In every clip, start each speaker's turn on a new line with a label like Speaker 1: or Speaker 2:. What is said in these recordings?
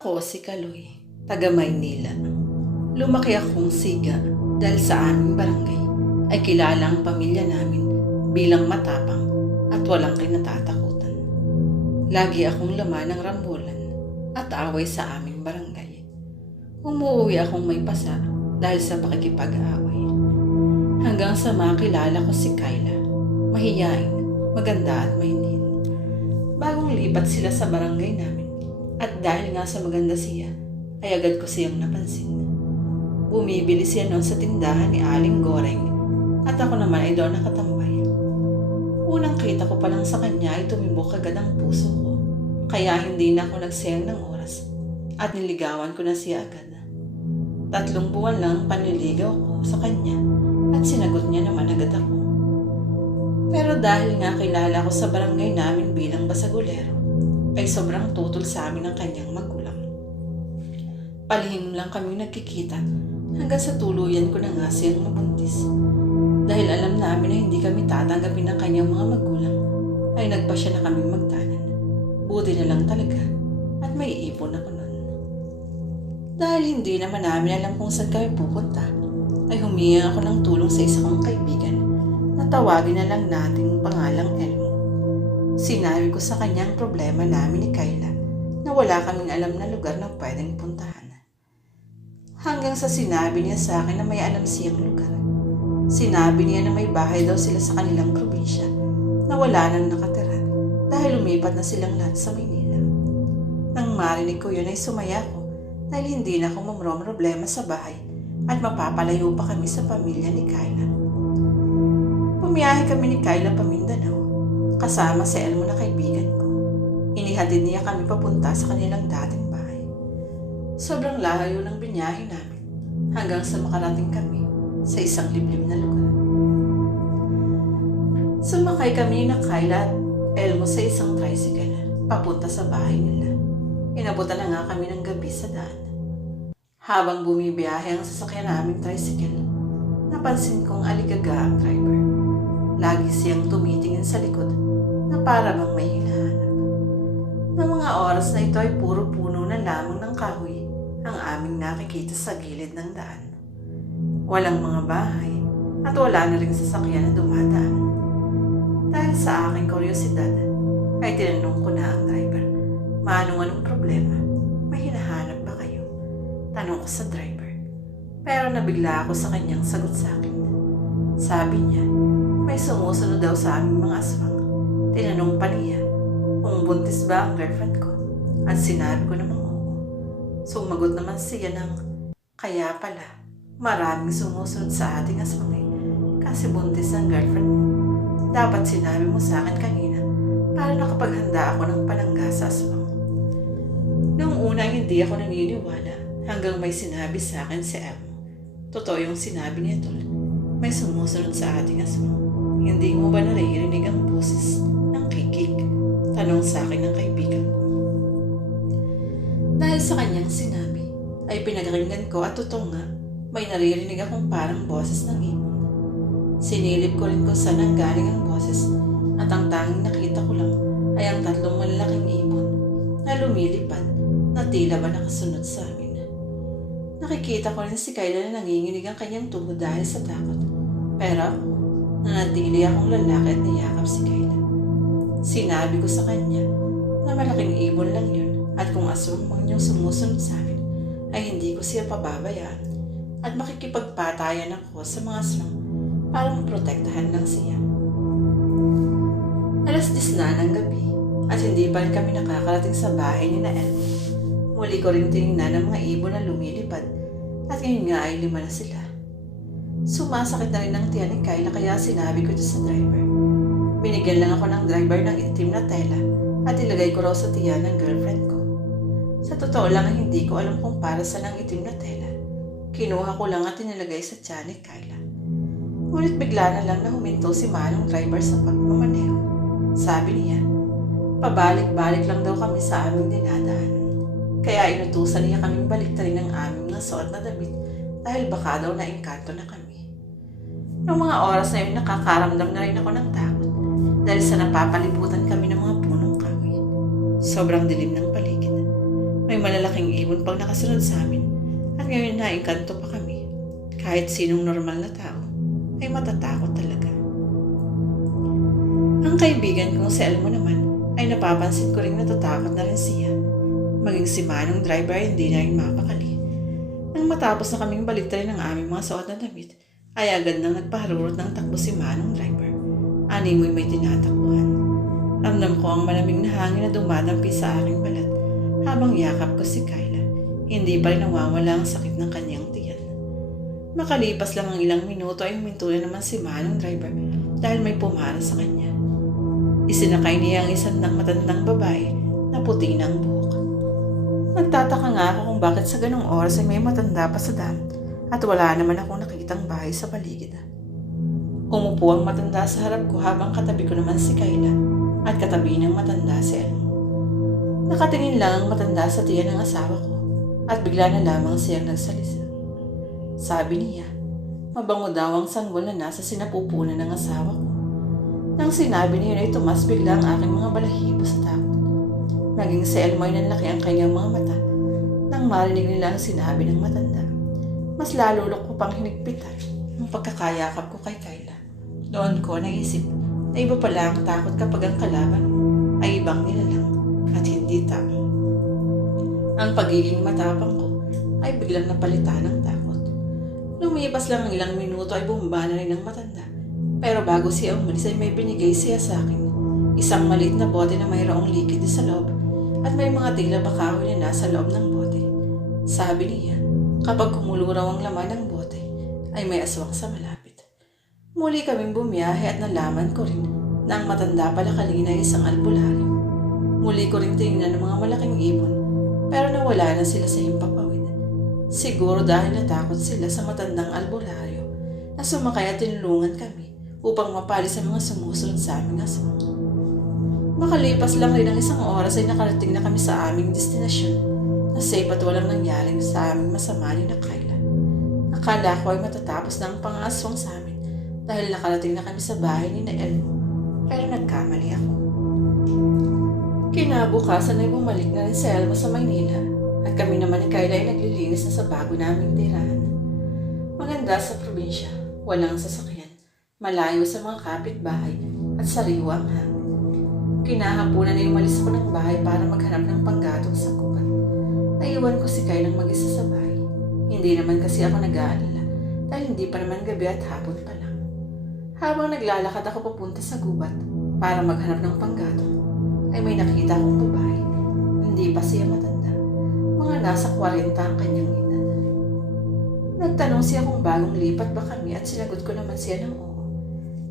Speaker 1: Ako si Kaloy, taga Maynila. Lumaki akong siga dahil sa aming barangay ay kilala ang pamilya namin bilang matapang at walang kinatatakutan. Lagi akong laman ng rambulan at away sa aming barangay. Umuwi akong may pasa dahil sa pakikipag-away. Hanggang sa makilala ko si Kyla, mahiyain, maganda at mahinhin. Bagong lipat sila sa barangay namin at dahil nga sa maganda siya, ay agad ko siyang napansin. Bumibili siya noon sa tindahan ni Aling Goreng at ako naman ay doon nakatambay. Unang kita ko pa lang sa kanya ay tumibok agad ang puso ko. Kaya hindi na ako nagsayang ng oras at niligawan ko na siya agad. Tatlong buwan lang ang panliligaw ko sa kanya at sinagot niya naman agad ako. Pero dahil nga kilala ko sa barangay namin bilang basagulero, ay sobrang tutol sa amin ng kanyang magulang. Palihim lang kami nagkikita hanggang sa tuluyan ko na nga siyang mabuntis. Dahil alam namin na hindi kami tatanggapin ng kanyang mga magulang, ay nagpa siya na kami magtanan. Buti na lang talaga at may ipon ako nun. Dahil hindi naman namin alam kung saan kami pupunta, ay humingi ako ng tulong sa isa kong kaibigan na tawagin na lang nating pangalang Elmo. Sinabi ko sa kanya ang problema namin ni Kyla na wala kaming alam na lugar na pwedeng puntahan. Hanggang sa sinabi niya sa akin na may alam siyang lugar. Sinabi niya na may bahay daw sila sa kanilang probinsya na wala nang nakatira dahil lumipat na silang lahat sa Maynila. Nang marinig ko yun ay sumaya ko dahil hindi na ako mamrom problema sa bahay at mapapalayo pa kami sa pamilya ni Kyla. Pumiyahe kami ni Kyla pa Mindanao kasama si Elmo na kaibigan ko. Inihatid niya kami papunta sa kanilang dating bahay. Sobrang layo ng binyahe namin hanggang sa makarating kami sa isang liblib na lugar. Sumakay kami ni Kyla at Elmo sa isang tricycle papunta sa bahay nila. Inabutan na nga kami ng gabi sa daan. Habang bumibiyahe ang sasakyan naming tricycle, napansin kong aligaga ang driver. Lagi siyang tumitingin sa likod na para bang may hinahanap. Ng mga oras na ito ay puro puno na lamang ng kahoy ang aming nakikita sa gilid ng daan. Walang mga bahay at wala na rin sasakyan na dumadaan. Dahil sa aking kuryosidad, ay tinanong ko na ang driver, Manong anong problema? May hinahanap ba kayo? Tanong ko sa driver. Pero nabigla ako sa kanyang sagot sa akin. Sabi niya, may sumusunod daw sa aming mga aswang. Tinanong pa niya kung buntis ba ang girlfriend ko. At sinabi ko namang oo. Sumagot naman siya ng, kaya pala, maraming sumusunod sa ating aswang eh. Kasi buntis ang girlfriend mo. Dapat sinabi mo sa akin kanina para nakapaghanda ako ng palangga sa aswang. Noong una hindi ako naniniwala hanggang may sinabi sa akin si Em. Totoo yung sinabi niya tol. May sumusunod sa ating aswang. Hindi mo ba naririnig ang boses ay pinagaringgan ko at totoo nga, may naririnig akong parang boses ng ibon. Sinilip ko rin kung saan ang galing ang boses at ang tanging nakita ko lang ay ang tatlong malalaking ibon na lumilipad na tila ba nakasunod sa amin. Nakikita ko rin si Kyla na nanginginig ang kanyang tubo dahil sa takot. Pero ako, nanatili akong lalaki at niyakap si Kyla. Sinabi ko sa kanya na malaking ibon lang yun at kung aswang mang niyong sumusunod sa akin ay hindi ko siya pababayaan at makikipagpatayan ako sa mga aswang para maprotektahan lang siya. Alas 10 na ng gabi at hindi pa rin kami nakakarating sa bahay ni na Elmo. Muli ko rin tinignan ang mga ibon na lumilipad at ngayon nga ay lima na sila. Sumasakit na rin ang tiyan ni Kyla kaya sinabi ko sa driver. Binigyan lang ako ng driver ng itim na tela at ilagay ko raw sa tiyan ng girlfriend ko. Sa totoo lang hindi ko alam kung para saan ang itim na tela. Kinuha ko lang at inilagay sa tiyan ni Kyla. Ngunit bigla na lang na huminto si Manong driver sa pagmamaneho. Sabi niya, pabalik-balik lang daw kami sa aming dinadaanan. Kaya inutusan niya kaming baliktarin ang aming nasuot na damit dahil baka daw naengkanto na kami. Noong mga oras na yun, nakakaramdam na rin ako ng takot dahil sa napapalibutan kami ng mga punong kahoy. Sobrang dilim ng paligid. Malalaking ibon pang nakasunod sa amin at ngayon naingkanto pa kami. Kahit sinong normal na tao ay matatakot talaga. Ang kaibigan kong si Elmo naman ay napapansin ko rin natatakot na rin siya. Maging si Manong driver ay hindi na rin mapakali. Nang matapos na kaming baliktarin ang aming mga suot na damit, ay agad nang nagpaharurot ng takbo si Manong driver. Ani mo'y may tinatakbuhan. Ramdam ko ang malamig na hangin na dumadampi sa aking balat habang yakap ko si Kyla. Hindi pa rin nawawala ang sakit ng kanyang tiyan. Makalipas lang ang ilang minuto ay huminto na naman si Manong driver dahil may pumara sa kanya. Isinakay niya ang isang ng matandang babae na puti ng buhok. Nagtataka nga ako kung bakit sa ganong oras ay may matanda pa sa dam at wala naman akong nakitang bahay sa paligid. Umupo ang matanda sa harap ko habang katabi ko naman si Kayla at katabi ng matanda si Elmo. Nakatingin lang ang matanda sa tiyan ng asawa ko at bigla na lamang siyang nagsalisa. Sabi niya, mabango daw ang sanggol na nasa sinapupunan ng asawa ko. Nang sinabi niya ay tumas bigla ang aking mga balahibo sa takot. Naging si Elmo ay nanlaki ang kanyang mga mata nang marinig nila ang sinabi ng matanda. Mas lalo ko pang hinigpitan ang pagkakayakap ko kay Kayla. Doon ko naisip na iba pala ang takot kapag ang kalaban mo ay ibang tao. Ang pagiging matapang ko ay biglang napalitan ng takot. Lumipas lang ang ilang minuto ay bumaba na rin ang matanda. Pero bago siya umalis ay may binigay siya sa akin. Isang maliit na bote na mayroong liquid sa loob at may mga tila bakahoy na nasa loob ng bote. Sabi niya, kapag kumulo raw ang laman ng bote, ay may aswang sa malapit. Muli kaming bumiyahe at nalaman ko rin na ang matanda pala kanina ay isang albularyo. Muli ko rin tingnan ng mga malaking ibon pero nawala na sila sa himpapawid. Siguro dahil natakot sila sa matandang albularyo na sumakay at tinulungan kami upang mapali sa mga sumusunod sa aming aswang. Makalipas lang rin ang isang oras ay nakarating na kami sa aming destinasyon na safe at walang nangyari sa aming masama ni na Kyla. Akala ko ay matatapos na ang pangaswang sa amin dahil nakarating na kami sa bahay ni na Elmo pero nagkamali ako. Kinabukasan ay bumalik na rin si Elmo sa Maynila at kami naman ni Kyla ay naglilinis na sa bago naming tirahan. Maganda sa probinsya, walang sasakyan, malayo sa mga kapitbahay at sariwang hangin. Kinahaponan ay umalis ako ng bahay para maghanap ng panggatong sa gubat. Naiwan ko si Kyle ng mag-isa sa bahay. Hindi naman kasi ako nag-aalala dahil hindi pa naman gabi at hapon pa lang. Habang naglalakad ako papunta sa gubat para maghanap ng panggatong, ay may nakita akong babae. Hindi pa siya matanda. Mga nasa 40 ang kanyang edad. Nagtanong siya kung bagong lipat ba kami at sinagot ko naman siya ng oo.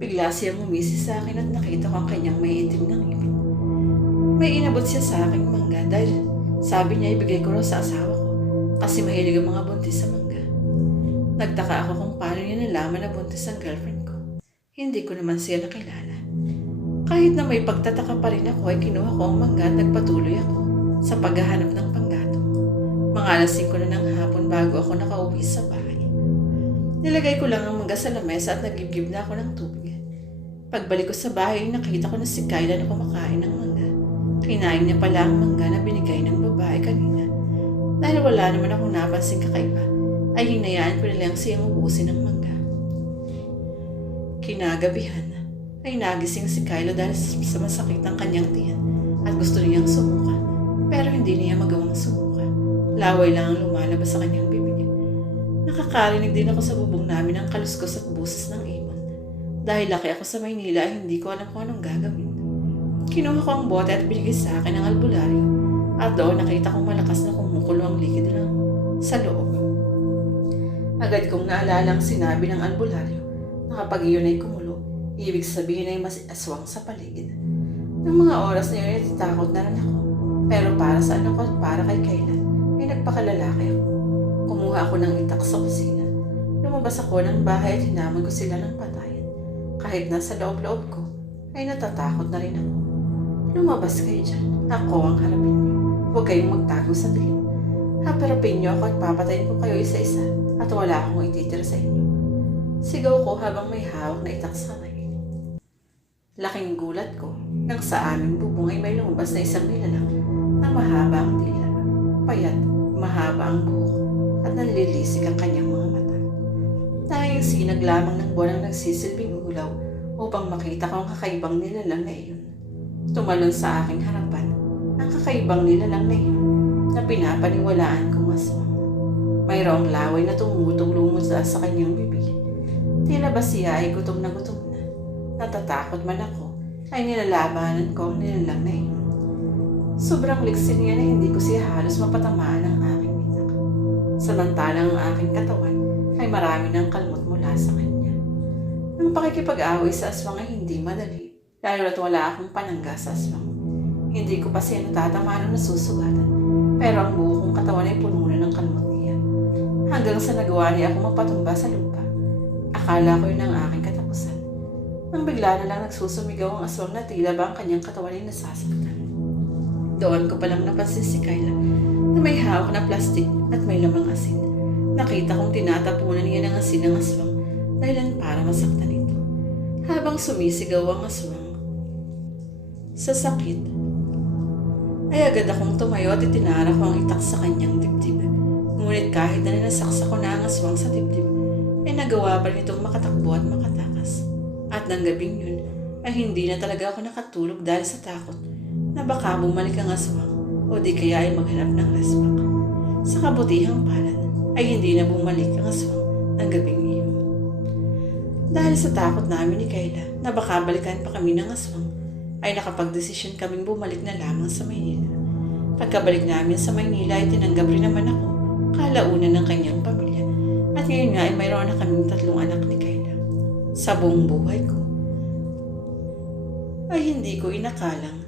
Speaker 1: Bigla siyang umisi sa akin at nakita ko ang kanyang may itim ng ipin. May inabot siya sa aking mangga dahil sabi niya ibigay ko raw sa asawa ko kasi mahilig ang mga buntis sa mangga. Nagtaka ako kung paano niya nalaman na buntis ang girlfriend ko. Hindi ko naman siya nakilala. Kahit na may pagtataka pa rin ako ay kinuha ko ang mangga at nagpatuloy ako sa paghahanap ng panggatong. Mga alas 5 na ng hapon bago ako nakauwi sa bahay. Nilagay ko lang ang mangga sa lamesa at nagibgib na ako ng tubig. Pagbalik ko sa bahay, nakita ko na si Kyla na kumakain ng mangga. Kinain niya pala ang mangga na binigay ng babae kanina. Dahil wala naman akong napansin kakaiba, ay hinayaan ko na lang siyang ubusin ng mangga. Kinagabihan, ay nagising si Kyla dahil sa masakit ng kanyang tiyan at gusto niyang sumuka. Pero hindi niya magawang sumuka. Laway lang ang lumalabas sa kanyang bibig. Nakakarinig din ako sa bubong namin ng kaluskos at buses ng ibon. Dahil laki ako sa Maynila ay hindi ko alam kung anong gagawin. Kinuha ko ang bote at binigay sa akin ang albularyo at doon nakita kong malakas na kumukulo ang likid lang sa loob. Agad kong naalala ang sinabi ng albularyo na kapag iyon ay kumulo, ibig sabihin ay mas aswang sa paligid. Ng mga oras na yun ay tatakot na rin ako. Pero para sa anak ko at para kay Kayla, ay nagpakalalaki ako. Kumuha ako ng itak sa kusina. Lumabas ako ng bahay at hinamon ko sila ng patayan. Kahit nasa loob-loob ko, ay natatakot na rin ako. Lumabas kayo dyan. Ako ang harapin niyo. Huwag kayong magtago sa dilim. Haparapin niyo ako at papatayin ko kayo isa-isa at wala akong ititira sa inyo. Sigaw ko habang may hawak na itak sa kamay. Laking gulat ko nang sa aming bubong ay may lumabas na isang nilalang na mahaba ang dila. payat, mahaba ang buhok, at nanlilisik ang kanyang mga mata. Tanging sinag lamang ng buwan ang nagsisilbing ulaw upang makita ko ang kakaibang nilalang na iyon. Tumalon sa aking harapan ang kakaibang nilalang na iyon na pinapaniwalaan kong aswang. Mayroong laway na tumutulong mula sa kanyang bibig. Tila ba siya ay gutom na gutom. Natatakot man ako ay nilalabanan ko ang nilalang. Sobrang liksin niya na hindi ko siya halos mapatamaan ng aking itak. Samantalang ang aking katawan ay marami ng kalmot mula sa kanya. Ang pakikipag-away sa aswang ay hindi madali, lalo at wala akong panangga sa aswang. Hindi ko pa siya natatamaan ng nasusugatan, pero ang buo kong katawan ay puno na ng kalmot niya. Hanggang sa nagawa niya ako mapatumba sa lupa. Akala ko yun ang aking katapusan. Nang bigla na lang nagsusumigaw ang aswang na tila ba ang kanyang katawan ay nasasaktan. Doon ko palang napansin si Kyla na may hawak na plastik at may lamang asin. Nakita kong tinatapunan niya ng asin ng aswang dahilan para masaktan ito. Habang sumisigaw ang aswang. Sa sakit, ay agad akong tumayo at itinara ko ang itak sa kanyang dibdib. Ngunit kahit na nasaksa ko na ang aswang sa dibdib, ay nagawa pa rin itong makatakbo at makatakas. At ng gabing yun, ay hindi na talaga ako nakatulog dahil sa takot na baka bumalik ang aswang o di kaya ay maghanap ng respak. Sa kabutihang palad ay hindi na bumalik ang aswang ng gabing iyon. Dahil sa takot namin ni Kayla na baka balikan pa kami ng aswang, ay nakapagdesisyon kaming bumalik na lamang sa Maynila. Pagkabalik namin sa Maynila ay tinanggap rin naman ako kalaunan ng kanyang pamilya at ngayon nga ay mayroon na kaming tatlong anak ni Kayla. Sa buong buhay ko, ay hindi ko inakalang